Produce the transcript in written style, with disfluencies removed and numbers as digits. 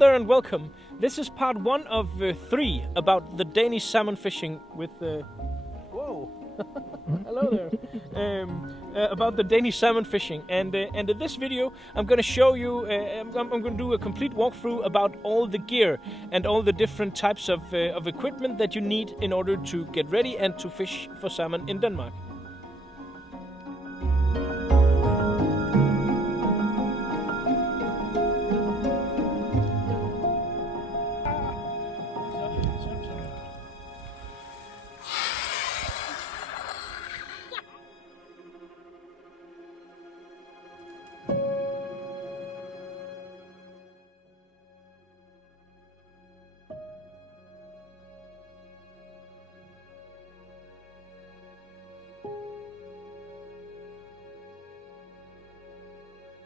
there and welcome. This is part 1 of 3 about the Danish salmon fishing with whoa. Hello there. About the Danish salmon fishing, and in this video I'm going to show you. I'm going to do a complete walkthrough about all the gear and all the different types of equipment that you need in order to get ready and to fish for salmon in Denmark.